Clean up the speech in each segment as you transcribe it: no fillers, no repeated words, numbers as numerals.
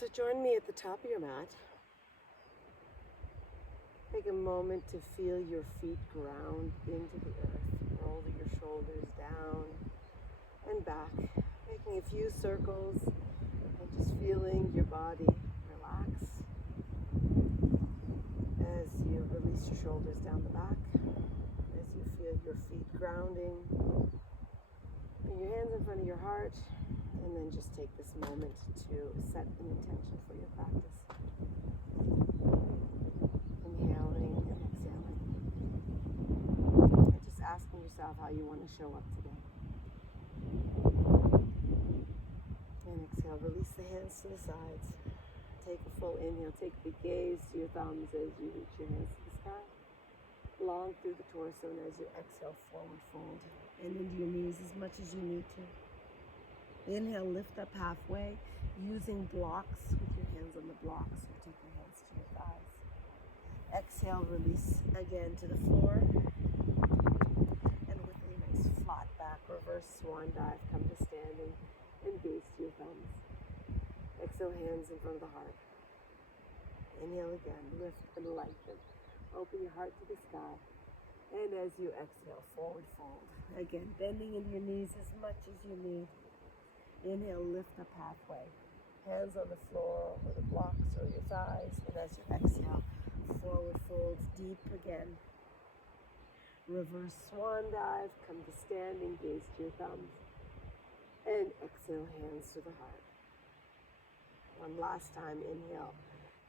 So join me at the top of your mat. Take a moment to feel your feet ground into the earth. Roll your shoulders down and back, making a few circles and just feeling your body relax as you release your shoulders down the back, as you feel your feet grounding. Bring your hands in front of your heart, and then just take this moment to set an intention for your practice. Inhaling and exhaling. And just asking yourself how you want to show up today. And exhale, release the hands to the sides. Take a full inhale, take the gaze to your thumbs as you reach your hands to the sky. Long through the torso, and as you exhale, forward fold. And into your knees as much as you need to. Inhale, lift up halfway, using blocks with your hands on the blocks, or take your hands to your thighs. Exhale, release again to the floor. And with a nice flat back, reverse swan dive, come to standing and gaze to your thumbs. Exhale, hands in front of the heart. Inhale again, lift and lengthen. Open your heart to the sky. And as you exhale, forward fold. Again, bending into your knees as much as you need. Inhale, lift up halfway. Hands on the floor or the blocks or your thighs. And as you exhale, forward folds deep again. Reverse swan dive, come to standing, gaze to your thumbs. And exhale, hands to the heart. One last time, inhale.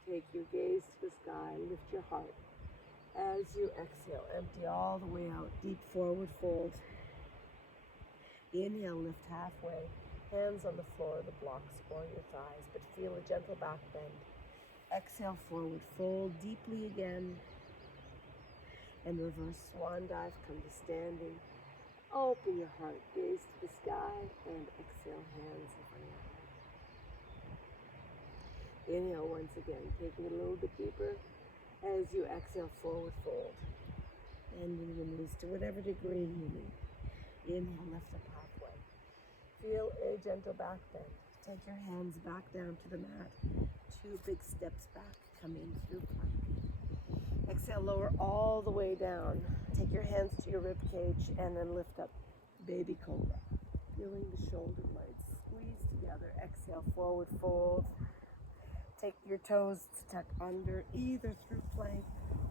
Take your gaze to the sky, lift your heart. As you exhale, empty all the way out, deep forward fold. Inhale, lift halfway. Hands on the floor, the blocks or your thighs, but feel a gentle back bend. Exhale, forward fold deeply again. And reverse swan dive, come to standing. Open your heart, gaze to the sky, and exhale, hands in front of your head. Inhale once again, taking it a little bit deeper. As you exhale, forward fold. Bending your knees to whatever degree you need. Inhale, lift up halfway. Feel a gentle back bend. Take your hands back down to the mat. 2 big steps back, coming through plank. Exhale, lower all the way down. Take your hands to your rib cage and then lift up, baby cobra. Feeling the shoulder blades squeeze together. Exhale, forward fold. Take your toes to tuck under, either through plank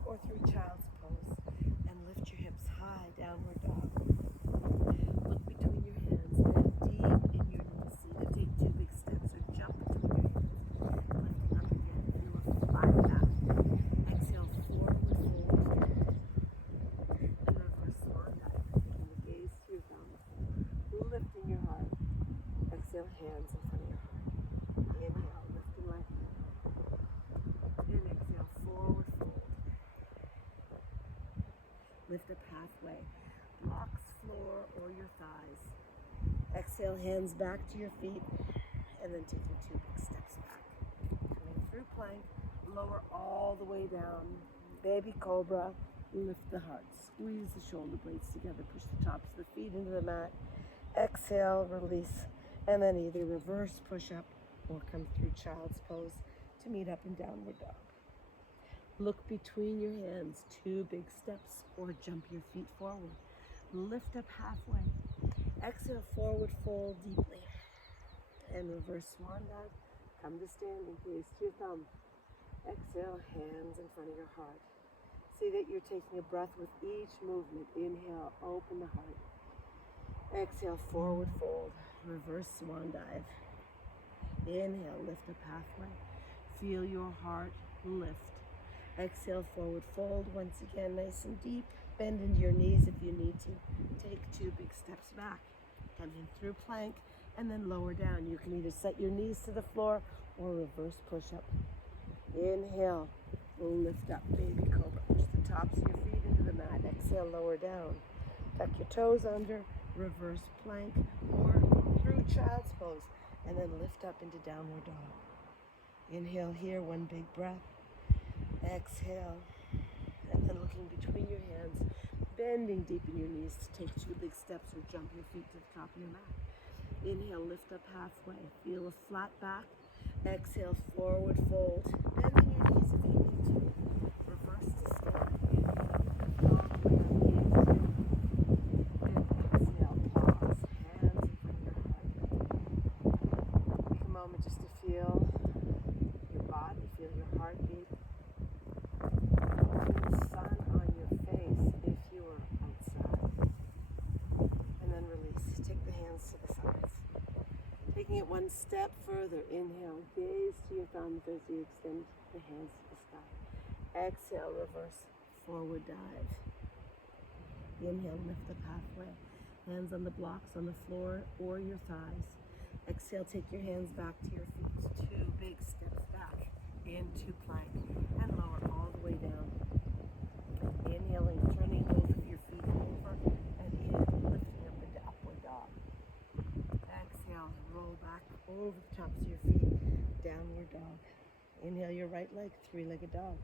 or through child's pose. And lift your hips high, downward dog. Look between your hands and deep in your knees. Either take 2 big steps or jump between your hands. Lifting up again, feel a flat back. Exhale, forward fold. And reverse swan dive. Taking the gaze to your thumbs. Lifting your heart. Exhale, hands in front of your heart. Inhale, lift and lengthen. And exhale, forward fold. Lift up halfway. Blocks, floor, or your thighs. Exhale, hands back to your feet. And then taking 2 big steps back. Coming through plank. Lower all the way down. Baby cobra. Lift the heart. Squeeze the shoulder blades together. Push the tops of the feet into the mat. Exhale, release. And then either reverse push up or come through child's pose to meet up in downward dog. Look between your hands, 2 big steps, or jump your feet forward. Lift up halfway. Exhale, forward fold deeply. And reverse swan dive. Come to standing, gaze to your thumb. Exhale, hands in front of your heart. See that you're taking a breath with each movement. Inhale, open the heart. Exhale, forward fold. Reverse swan dive. Inhale, lift up halfway. Feel your heart lift. Exhale, forward fold. Once again, nice and deep. Bend into your knees if you need to. Take 2 big steps back. Come in through plank and then lower down. You can either set your knees to the floor or reverse push up. Inhale, lift up, baby cobra. Push the tops of your feet into the mat. Exhale, lower down. Tuck your toes under, reverse plank or through child's pose. And then lift up into downward dog. Inhale here, 1 big breath. Exhale. And then looking between your hands, bending deep in your knees to take 2 big steps or jump your feet to the top of your mat. Inhale, lift up halfway. Feel a flat back. Exhale, forward fold. Bending your knees if you need to. Reverse to stand. Inhale, long way up, gaze down. And exhale, pause. Hands in front of your heart. Take a moment just to feel your body, feel your heartbeat. Feel the sun on your face if you are outside. And then release. Take the hands to the sides. Taking it one step further, inhale, gaze to your thumbs as you extend the hands to the sky. Exhale, reverse, forward dive. Inhale, lift up halfway. Hands on the blocks on the floor or your thighs. Exhale, take your hands back to your feet. 2 big steps back into plank and lower all the way down. Inhaling, turning both of your feet over and in, lifting up into upward dog. Exhale, roll back over the tops of your feet, downward dog. Inhale your right leg, 3-legged dog.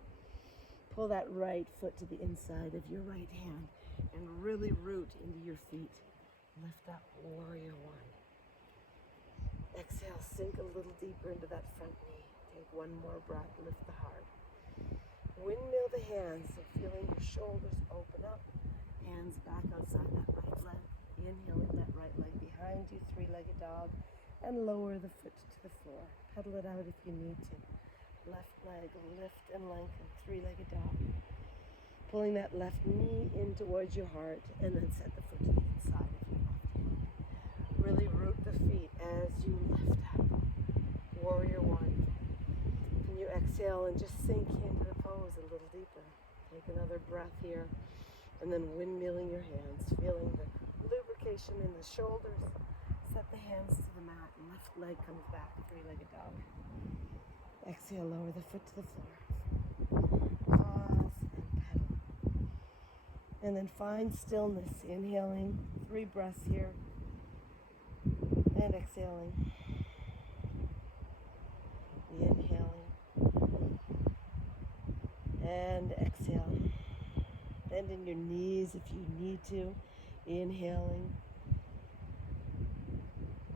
Pull that right foot to the inside of your right hand and really root into your feet. Lift up, warrior one. Exhale, sink a little deeper into that front knee. Take one more breath, lift the heart. Windmill the hands, so feeling your shoulders open up. Hands back outside that right leg. Inhaling that right leg behind you, 3-legged dog, and lower the foot to the floor. Pedal it out if you need to. Left leg, lift and lengthen, 3-legged dog. Pulling that left knee in towards your heart, and then set the foot to the inside of your left hand. Really root the feet as you lift up. Warrior one. Can you exhale and just sink into the pose a little deeper? Take another breath here, and then windmilling your hands, feeling the lubrication in the shoulders. Set the hands to the mat, and left leg comes back, 3-legged dog. Exhale, lower the foot to the floor. Pause and pedal. And then find stillness, inhaling, 3 breaths here, and exhaling. Inhaling, and exhale. Bend in your knees if you need to, inhaling,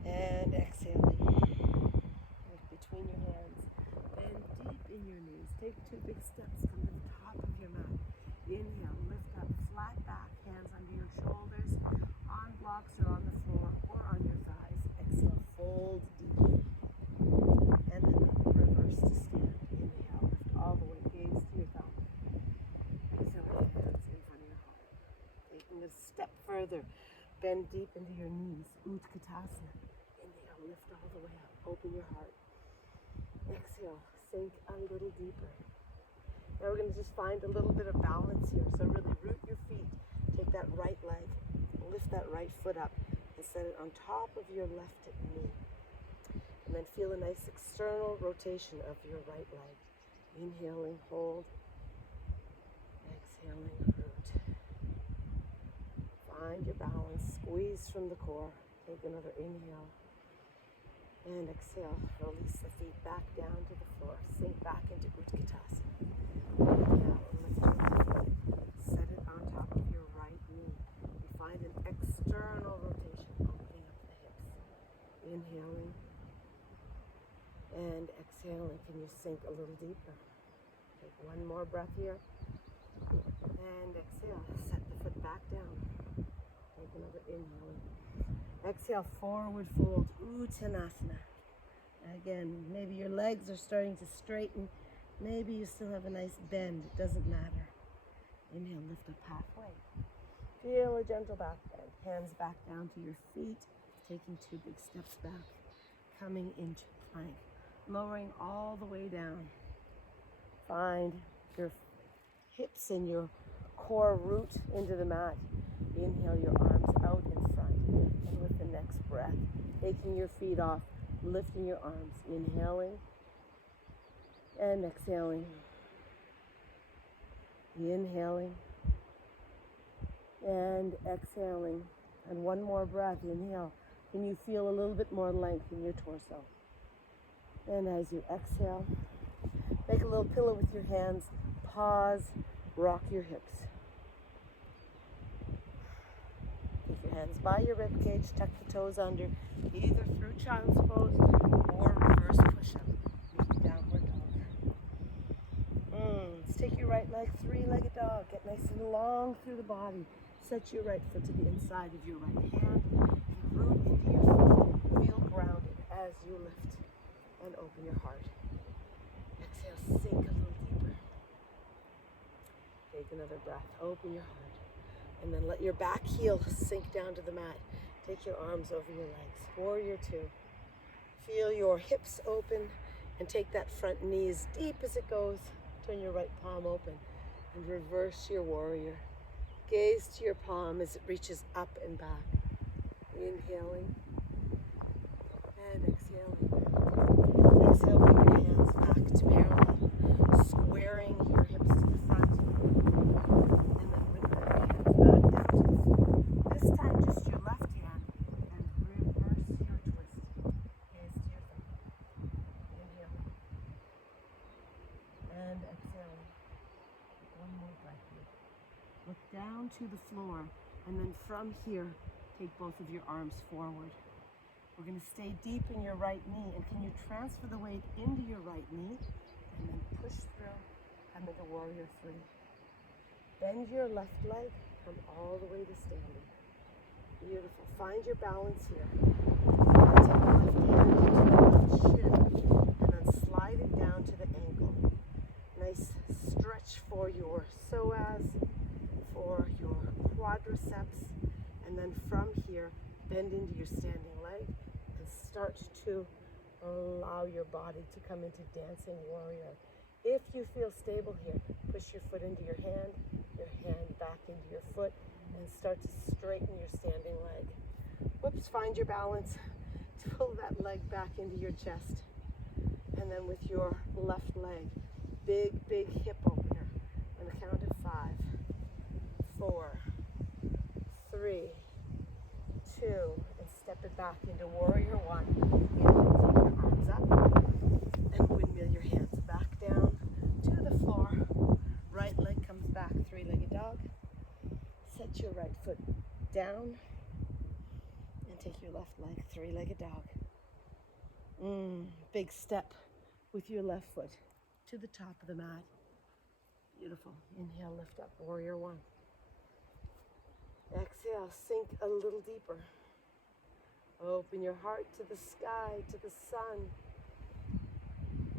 and exhaling. Look between your hands. Bend deep in your knees. Take 2 big steps. Come to the top of your mat. Inhale, lift up, flat back, hands under your shoulders, on blocks or on the floor or on your thighs. Exhale, fold deep. And then reverse to stand. Inhale, lift all the way, gaze to your thumb. Exhale, hands in front of your heart. Taking a step further, bend deep into your knees. Utkatasana. Inhale, lift all the way up. Open your heart. Exhale, sink a little deeper. Now we're going to just find a little bit of balance here. So really root your feet. Take that right leg, lift that right foot up, and set it on top of your left knee. And then feel a nice external rotation of your right leg. Inhaling, hold. Exhaling, root. Find your balance. Squeeze from the core. Take another inhale. And exhale. Release the feet back down to the floor. Sink back into Utkatasana. Inhale and lift your feet. Set it on top of your right knee. You find an external rotation, opening up the hips. Inhaling. And exhaling. Can you sink a little deeper? Take one more breath here. And exhale. Set the foot back down. Take another inhale. Exhale, forward fold, Uttanasana. Again, maybe your legs are starting to straighten. Maybe you still have a nice bend. It doesn't matter. Inhale, lift up halfway. Feel a gentle back bend. Hands back down to your feet. Taking 2 big steps back. Coming into plank. Lowering all the way down. Find your hips and your core root into the mat. Inhale your arms out in front. And with the next breath, taking your feet off, lifting your arms. Inhaling and exhaling. Inhaling and exhaling. And one more breath. Inhale. Can you feel a little bit more length in your torso? And as you exhale, make a little pillow with your hands. Pause. Rock your hips. Take your hands by your rib cage. Tuck the toes under, either through child's pose or reverse push-up. Like three-legged dog. Get nice and long through the body. Set your right foot to the inside of your right hand and root into your feet. Feel grounded as you lift and open your heart. Exhale, sink a little deeper. Take another breath. Open your heart. And then let your back heel sink down to the mat. Take your arms over your legs. Warrior two. Feel your hips open and take that front knee as deep as it goes. Turn your right palm open and reverse your warrior. Gaze to your palm as it reaches up and back. Inhaling and exhaling. Exhale, bring your hands back to parallel, squaring your hips to the front. And then bring your hands back down to the floor. This time just your left hand and reverse your twist. Gaze to your thumb. Inhale. And exhale. One more breath here. Look down to the floor, and then from here, take both of your arms forward. We're going to stay deep in your right knee, and can you transfer the weight into your right knee, and then push through, come into warrior three. Bend your left leg, come all the way to standing. Beautiful. Find your balance here. Take the left hand to the left shin, and then slide it down to the ankle. Nice stretch for your psoas, for your quadriceps, and then from here, bend into your standing leg and start to allow your body to come into dancing warrior. If you feel stable here, push your foot into your hand back into your foot, and start to straighten your standing leg. Whoops, find your balance. Pull that leg back into your chest. And then with your left leg, big hip opener. On the count of 5, 4, 3, 2, and step it back into warrior one. Inhale, take your arms up and windmill your hands back down to the floor. Right leg comes back, three-legged dog. Set your right foot down and take your left leg, three-legged dog. Big step with your left foot to the top of the mat. Beautiful. Inhale, lift up, warrior one. Exhale, sink a little deeper. Open your heart to the sky, to the sun.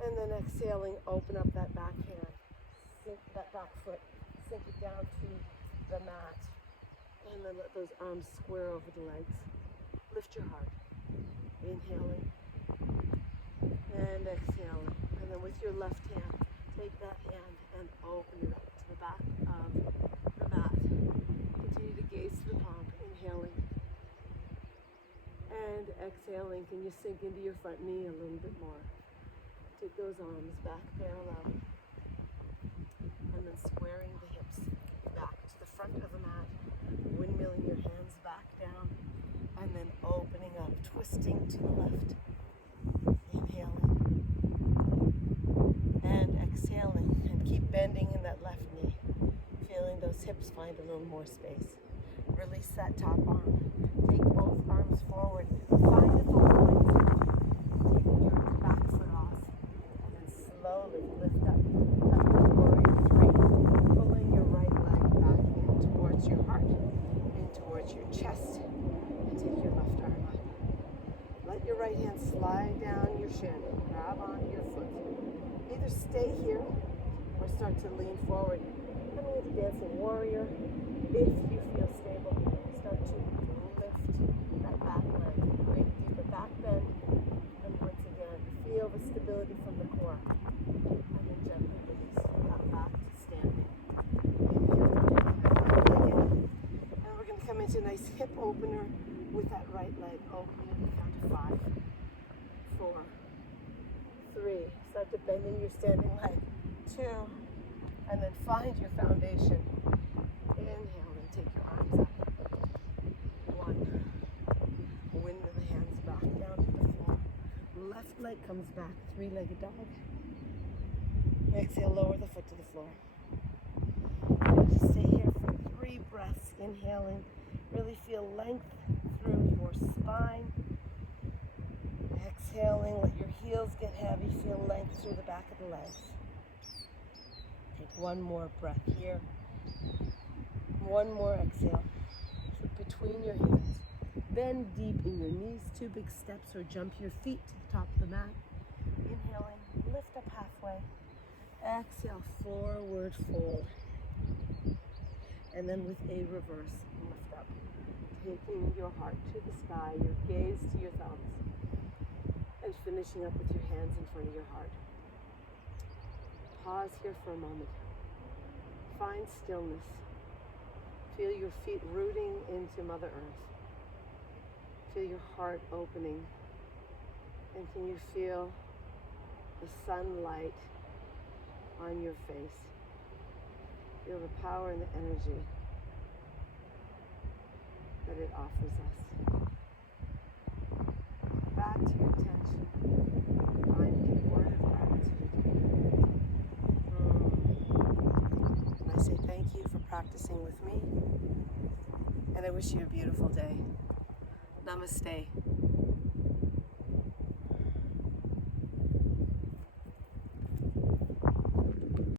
And then exhaling, open up that back hand. Sink that back foot, sink it down to the mat. And then let those arms square over the legs. Lift your heart. Inhaling and exhaling. And then with your left hand, take that hand and open it up to the back of the mat. Continue to gaze to the palm, inhaling and exhaling. Can you sink into your front knee a little bit more? Take those arms back parallel and then squaring the hips back to the front of the mat, windmilling your hands back down and then opening up, twisting to the left. Inhaling and exhaling, and keep bending in that left knee, feeling those hips find a little more space. Release that top arm. Take both arms forward. Find a forward. Take your back foot off, and then slowly lift up. Come to warrior three. Pulling your right leg back in towards your heart, in towards your chest, and take your left arm up. Let your right hand slide down your shin. Grab onto your foot. Either stay here or start to lean forward. Coming into dancing warrior. If you feel stable, start to lift that back leg. Create a deeper back bend. And once again, feel the stability from the core. And then gently release. Come back to standing. Inhale. And we're going to come into a nice hip opener with that right leg. Opening at the count of 5, 4, 3. Start to bend in your standing leg. 2. And then find your foundation. Inhale and take your arms up. 1. Windmill the hands back down to the floor. Left leg comes back, three-legged dog. Exhale, lower the foot to the floor. Just stay here for 3 breaths. Inhaling. Really feel length through your spine. Exhaling, let your heels get heavy. Feel length through the back of the legs. Take one more breath here. One more exhale. Keep between your hands. Bend deep in your knees, 2 big steps, or jump your feet to the top of the mat. Inhaling, lift up halfway. Exhale, forward fold. And then with a reverse, lift up. Taking your heart to the sky, your gaze to your thumbs. And finishing up with your hands in front of your heart. Pause here for a moment. Find stillness. Feel your feet rooting into Mother Earth. Feel your heart opening. And can you feel the sunlight on your face? Feel the power and the energy that it offers us. Back to your attention. Find a word of gratitude. And I say thank you for practicing with me. And I wish you a beautiful day. Namaste.